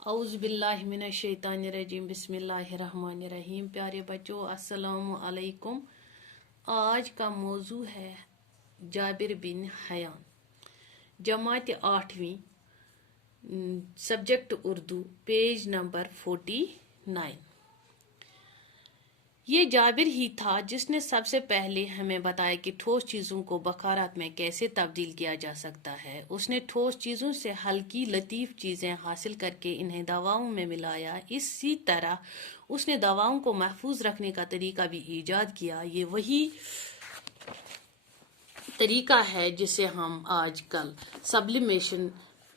औज़ बिल्लाहि मिनश शैतानिर रजीम बिस्मिल्लाहिर रहमानिर रहीम। प्यारे बच्चों, अस्सलामु अलैकुम। आज का मौजू है जाबिर बिन हयान, जमात 8वीं, सब्जेक्ट उर्दू, पेज नंबर 49। ये जाबिर ही था जिसने सबसे पहले हमें बताया कि ठोस चीज़ों को बखारात में कैसे तब्दील किया जा सकता है। उसने ठोस चीज़ों से हल्की लतीफ़ चीज़ें हासिल करके इन्हें दवाओं में मिलाया। इसी तरह उसने दवाओं को महफूज रखने का तरीका भी ईजाद किया। ये वही तरीका है जिसे हम आजकल सब्लिमेशन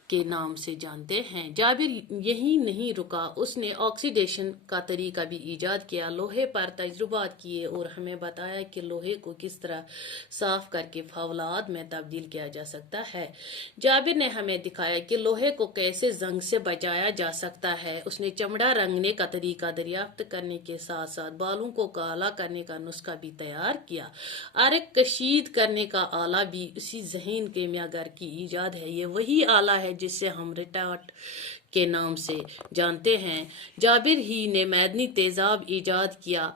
के नाम से जानते हैं। जाबिर यही नहीं रुका, उसने ऑक्सीडेशन का तरीका भी ईजाद किया। लोहे पर तजुर्बात किए और हमें बताया कि लोहे को किस तरह साफ करके फौलाद में तब्दील किया जा सकता है। जाबिर ने हमें दिखाया कि लोहे को कैसे जंग से बचाया जा सकता है। उसने चमड़ा रंगने का तरीका दरियाफ्त करने के साथ साथ बालों को काला करने का नुस्खा भी तैयार किया। आरक कशीद करने का आला भी उसी ज़हीन केमियागर की ईजाद है। ये वही आला है जिसे हम रिटार्ट के नाम से जानते हैं। जाबिर ही ने मैदनी तेजाब ईजाद किया।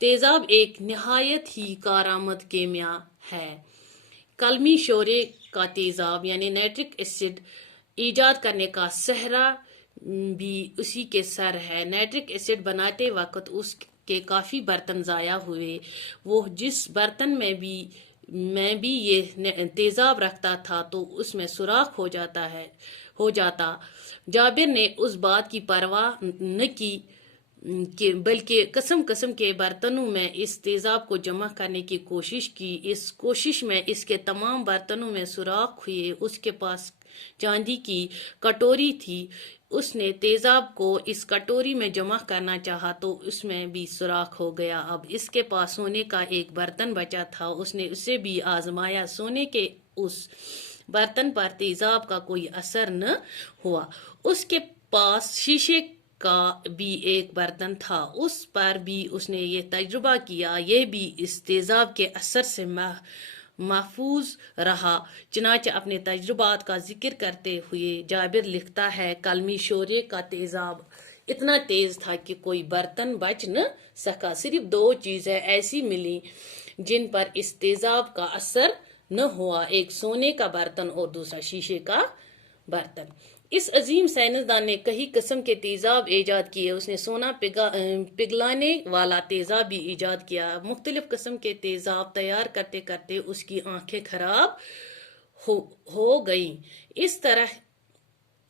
तेजाब एक निहायत ही कारआमद केमिया है। कलमी शोरे का तेजाब यानी नाइट्रिक एसिड ईजाद करने का सहरा भी उसी के सर है। नाइट्रिक एसिड बनाते वक्त उसके काफ़ी बर्तन ज़ाया हुए। वो जिस बर्तन में भी ये तेजाब रखता था तो उसमें सुराख हो जाता। जाबिर ने उस बात की परवाह न की कि बल्कि कसम कसम के बर्तनों में इस तेजाब को जमा करने की कोशिश की। इस कोशिश में इसके तमाम बर्तनों में सुराख हुए। उसके पास चांदी की कटोरी थी। उसने तेजाब को इस कटोरी में जमा करना चाहा तो उसमें भी सुराख हो गया। अब इसके पास सोने का एक बर्तन बचा था। उसने उसे भी आजमाया। सोने के उस बर्तन पर तेजाब का कोई असर न हुआ। उसके पास शीशे का भी एक बर्तन था। उस पर भी उसने ये तजुर्बा किया। ये भी इस तेजाब के असर से महफूज रहा। चनाचे अपने तजुर्बात का जिक्र करते हुए जाबिर लिखता है, कलमी शोरे का तेजाब इतना तेज था कि कोई बर्तन बच न सका। सिर्फ दो चीजें ऐसी मिली जिन पर इस तेजाब का असर न हुआ, एक सोने का बर्तन और दूसरा शीशे का बर्तन। इस अजीम साइंसदान ने कई किस्म के तेजाब ईजाद किए। उसने सोना पिघलाने वाला तेजाब भी ईजाद किया। मुख्तलिफ किस्म के तेजाब तैयार करते करते उसकी आंखें खराब हो गईं। इस तरह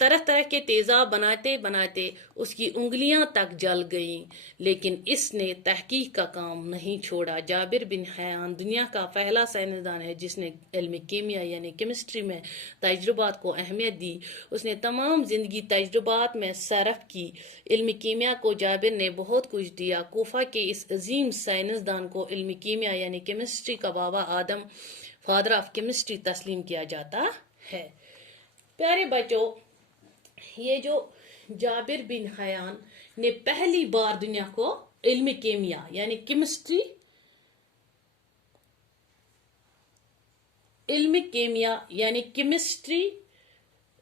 तरह के तेजाब बनाते बनाते उसकी उंगलियां तक जल गईं, लेकिन इसने तहकीक का काम नहीं छोड़ा। जाबिर बिन हयान दुनिया का पहला साइंसदान है जिसने इल्म कीमिया यानी केमिस्ट्री में तजुर्बात को अहमियत दी। उसने तमाम जिंदगी तजुर्बात में सरफ की। इल्म कीमिया को जाबिर ने बहुत कुछ दिया। कोफा के इस अजीम साइंसदान को इल्म कीमिया यानी केमिस्ट्री का बाबा आदम, फादर ऑफ केमिस्ट्री, तस्लीम किया जाता है। प्यारे बच्चों, ये जो जाबिर बिन हयान ने पहली बार दुनिया को इल्म केमिया यानी केमिस्ट्री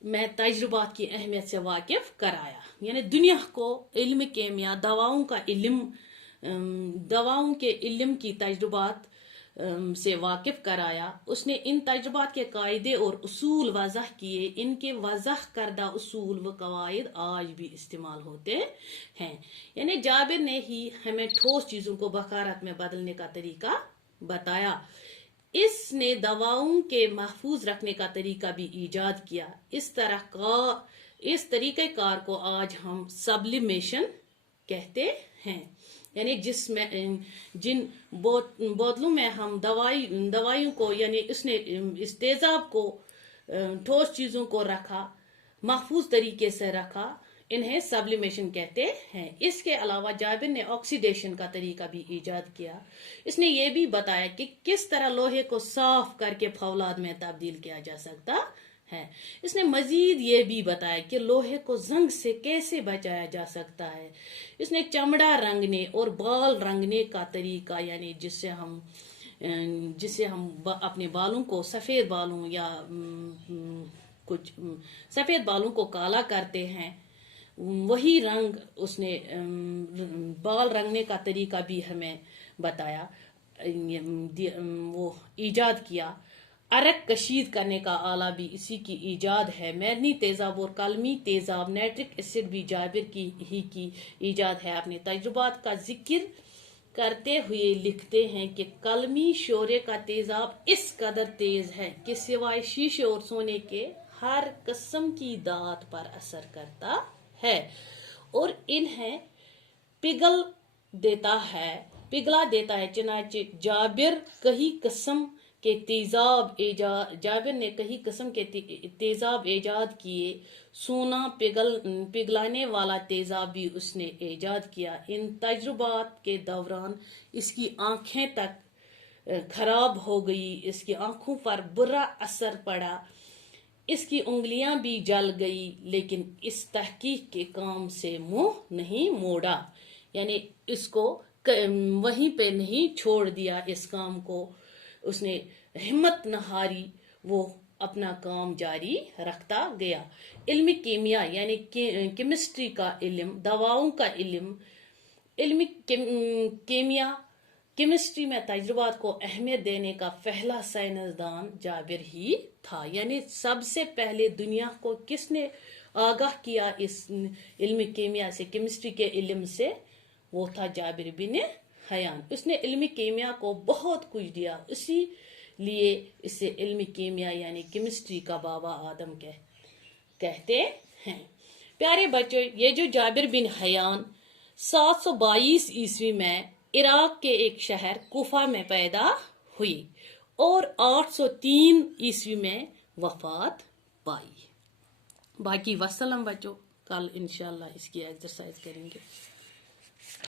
में तजुर्बात की अहमियत से वाकिफ कराया। यानी दुनिया को इल्म केमिया, दवाओं के इल्म की तजुर्बात से वाकिफ कराया। उसने इन तजुर्बात के कायदे और उसूल वज़ह किए। इनके वज़ह करदा उसूल व कवायद आज भी इस्तेमाल होते हैं। यानी जाबिर ने ही हमें ठोस चीज़ों को बखारत में बदलने का तरीका बताया। इसने दवाओं के महफूज रखने का तरीका भी ईजाद किया। इस तरीक़ेकार को आज हम सब्लिमेशन कहते हैं। यानी जिन बोतलों में हम दवाइयों को यानी उसने इस तेजाब को, ठोस चीजों को रखा, महफूज तरीके से रखा, इन्हें सब्लिमेशन कहते हैं। इसके अलावा जाबिर ने ऑक्सीडेशन का तरीका भी ईजाद किया। इसने ये भी बताया कि किस तरह लोहे को साफ करके फौलाद में तब्दील किया जा सकता है। इसने मजीद ये भी बताया कि लोहे को जंग से कैसे बचाया जा सकता है। इसने चमड़ा रंगने और बाल रंगने का तरीका, यानी जिससे हम अपने बालों को, सफेद बालों या कुछ सफेद बालों को काला करते हैं, وہی رنگ اس نے بال رنگنے کا طریقہ بھی ہمیں بتایا، وہ ایجاد کیا۔ عرق کشید کرنے کا آلہ بھی اسی کی ایجاد ہے۔ معدنی تیزاب اور قلمی تیزاب نائٹرک ایسڈ بھی جابر کی ایجاد ہے۔ اپنے تجربات کا ذکر کرتے ہوئے لکھتے ہیں کہ قلمی شورے کا تیزاب اس قدر تیز ہے کہ سوائے شیشے اور سونے کے ہر قسم کی دھات پر اثر کرتا ہے اور انہیں پگھلا دیتا ہے۔ چنانچہ جابر نے کئی قسم کے تیزاب ایجاد کیے۔ سونا پگھلانے والا تیزاب بھی اس نے ایجاد کیا۔ ان تجربات کے دوران اس کی آنکھیں تک خراب ہو گئی، اس کی آنکھوں پر برا اثر پڑا، اس کی انگلیاں بھی جل گئی، لیکن اس تحقیق کے کام سے منہ نہیں موڑا، یعنی اس کو وہیں پہ نہیں چھوڑ دیا، اس کام کو اس نے ہمت نہ ہاری، وہ اپنا کام جاری رکھتا گیا۔ علم کیمیا یعنی کیمسٹری کا علم، دواؤں کا علم کیمسٹری میں تجربات کو اہمیت دینے کا پہلا سائنسدان جابر ہی تھا۔ یعنی سب سے پہلے دنیا کو کس نے آگاہ کیا اس علم کیمیا سے، کیمسٹری کے علم سے، وہ تھا جابر بن حیان۔ اس نے علم کیمیا کو بہت کچھ دیا، اسی لیے اسے علم کیمیا یعنی کیمسٹری کا بابا آدم کہتے ہیں۔ پیارے بچوں، یہ جو جابر بن حیان 722 عیسوی میں عراق کے ایک شہر کوفہ میں پیدا ہوئی اور 803 عیسوی میں وفات پائی۔ باقی وسلم بچوں، کل انشاءاللہ اس کی ایکسرسائز کریں گے۔